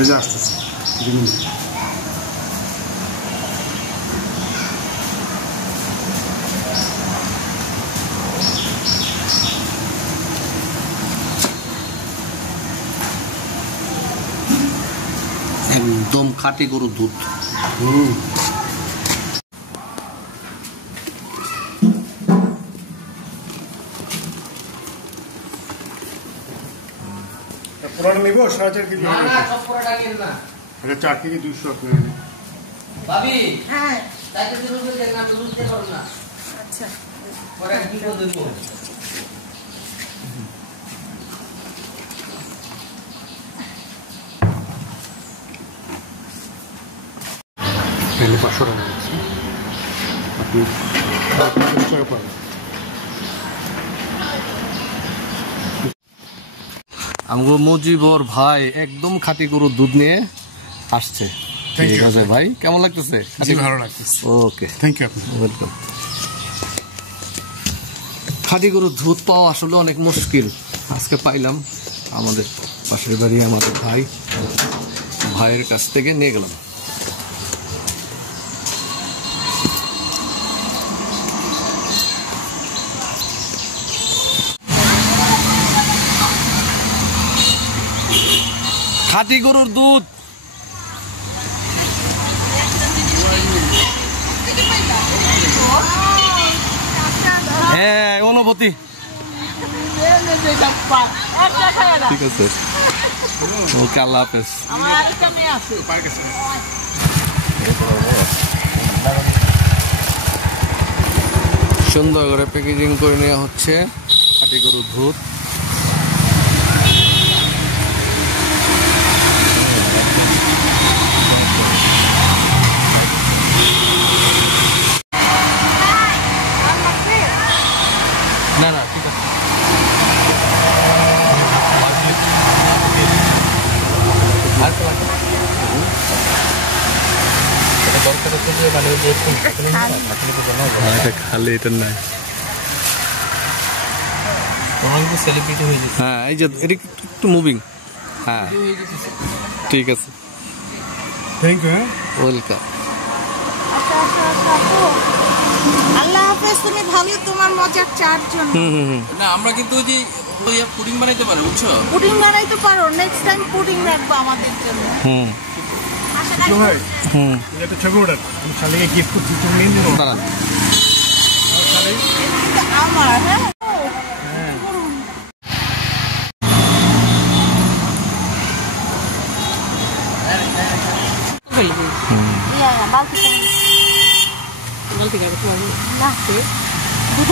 এই যে আসতেছে একদম খাঁটি গরুর দুধ। পুরাটা নিব 4.5 কেজি। না না সব পুরাটা নিন না। এটা 4 কেজি 200 আপনি। ভাবি হ্যাঁ তাকে দিন দেন না তো বুঝতে পারো না। আচ্ছা পরে কি করে দেব? পেলে 500 টাকা আছে। আপনি 50 টাকা পাবেন। আমগো মুজিবর ভাই একদম খাঁটি গরুর দুধ নিয়ে আসছে। ঠিক আছে ভাই, কেমন লাগতেছে? ভালো লাগতেছে। ওকে, থ্যাংক ইউ। আপনি ওয়েলকাম। খাঁটি গরুর দুধ পাওয়া আসলে অনেক মুশকিল, আজকে পাইলাম। আমাদের পাশের বাড়ি আমাদের ভাইয়ের কাছ থেকে নিয়ে গেলাম। খাঁটি গরুর দুধ হ্যাঁ অনুভূতি ঠিক আছে। ওকে, আল্লাহ হাফেজ। সুন্দর করে প্যাকেজিং করে নেওয়া হচ্ছে খাঁটি গরুর দুধ। না না ঠিক আছে। খালি এটা নাই। সেলিব্রিটি হয়ে গেছে। হ্যাঁ এই যে এটা একটু মুভিং। হ্যাঁ ঠিক আছে, থ্যাংক ইউ। ওয়েলকাম। আল্লাহ হাফেজ। তুমি ভালো, তোমার মজার চার জন। না আমরা কিন্তু ওই যে পুডিং বানাইতে পারি, বুঝছো? পুডিং বানাইতে পারো, নেক্সট টাইম পুডিং রাখবো আমাদের জন্য। ভাই এটা ছবি ওঠান, আমি শালিকে গিফট করছি, তুমি নিয়ে নিও। দাঁড়ান, আমার হ্যাঁ দুধ